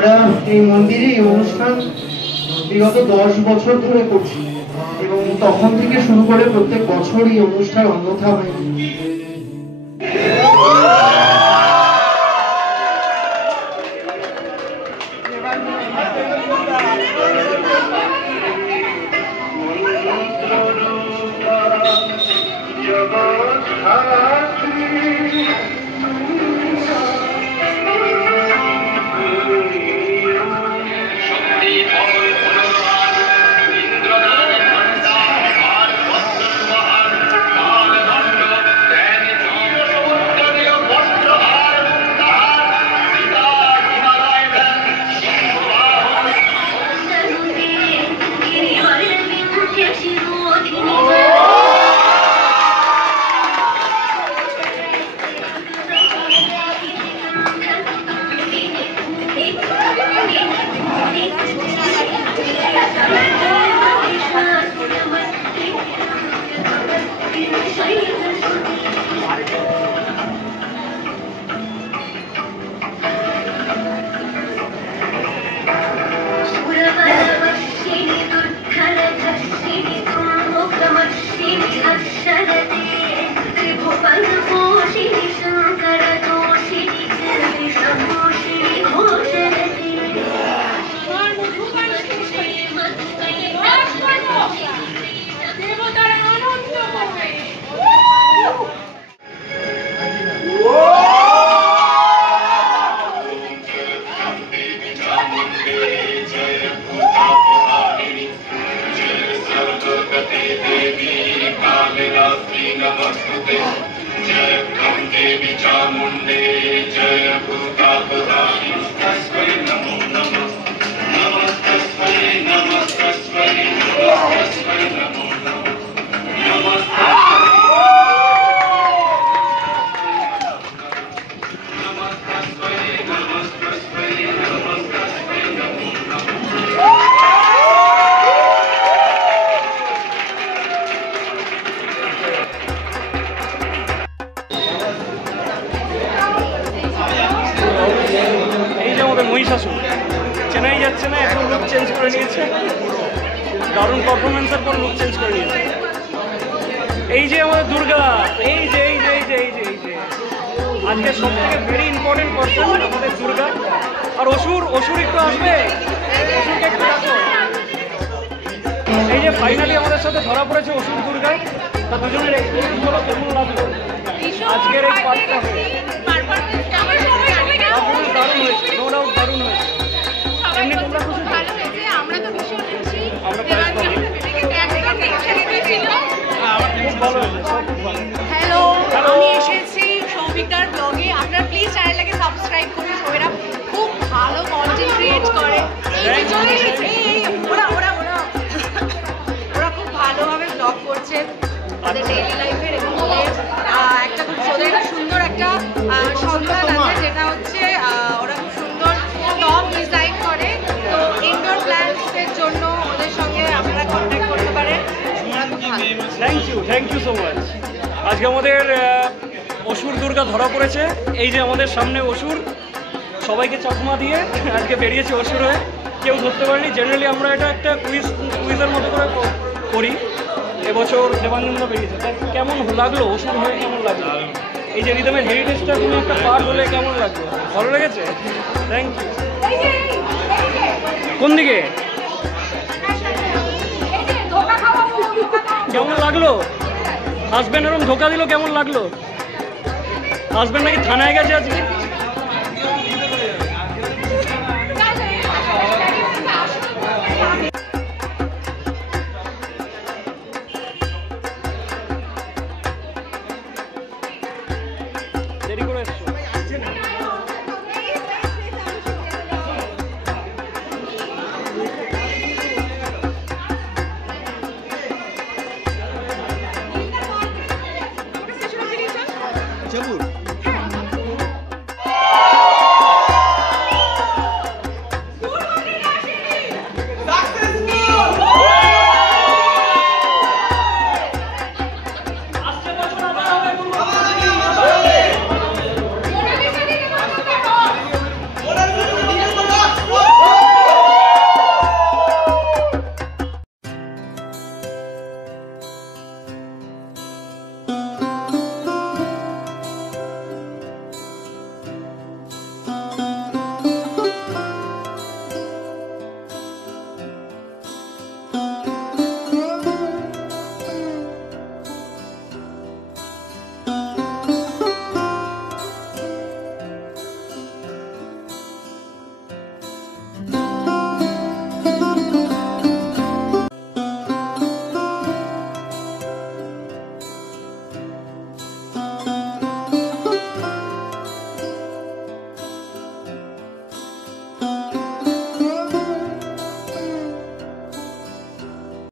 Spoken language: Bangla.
আমরা এই মন্দিরে এই অনুষ্ঠান বিগত 10 বছর ধরে করছি এবং তখন থেকে শুরু করে প্রত্যেক বছর এই অনুষ্ঠান অন্যথা হয়নি। মহিষাসুর চেনাই যাচ্ছে না, এখন লুক চেঞ্জ করে নিয়েছে, দারুণ পারফরমেন্সের পর লুক চেঞ্জ করে নিয়েছে। এই যে আমাদের দুর্গা, এই যে এই যে এই যে এই যে এই যে আজকে সব থেকে ভেরি ইম্পর্টেন্ট পার্সন আমাদের দুর্গা। আর অসুর একটু আসবে, অসুরকে একটু আসো। এই যে ফাইনালি আমাদের সাথে ধরা পড়েছে অসুর দুর্গা, তা দুজনের এক্সপিরিয়েন্স হলো কেমন লাগলো আজকের এই পার্টটা? দারুণ হয়েছে, নো ডাউট দারুণ হয়েছে। এমনি তোমরা খুশি? আমরা তো ভীষণ খুশি। আমরা খুব ভালো হয়েছে, সব খুব ভালো। হ্যালো, আমি এসেছি সৌভিকদার ব্লগে। আপনারা প্লিজ চ্যানেলটাকে সাবস্ক্রাইব করুন। ওরা খুব ভালো কন্টেন্ট ক্রিয়েট করে। ওরা খুব ভালোভাবে ব্লগ করছে তাদের ডেইলি লাইফের, এবং ওদের একটা খুব সুন্দর একটা সন্তান আছে, যেটা হচ্ছে ওরা খুব সুন্দর টপ ডিজাইন করে। তো ইনডোর প্ল্যান্টসের জন্য ওদের সঙ্গে আপনারা কন্ট্যাক্ট করতে পারেন। ওরা খুব ভালো। Thank you so much. আজকে আমাদের অসুর দুর্গা ধরা পড়েছে। এই যে আমাদের সামনে অসুর, সবাইকে চকমা দিয়ে আজকে বেরিয়েছে অসুর হয়ে। কেউ ধরতে পারেনি। জেনারেলি আমরা এটা একটা কুইজের মতো করে করি। এবছর দেবানন্দ বেরিয়েছে। কেমন লাগলো অসুর হয়ে? কেমন লাগলো? এই যে রিদমের হেরিটেজটা কোনো একটা পার্ট হলে কেমন লাগলো? ভালো লেগেছে? Thank you. কোন দিকে? কেমন লাগলো? হাজব্যান্ড এরকম ধোকা দিল, কেমন লাগলো? হাজব্যান্ড নাকি থানায় গেছে আজকে।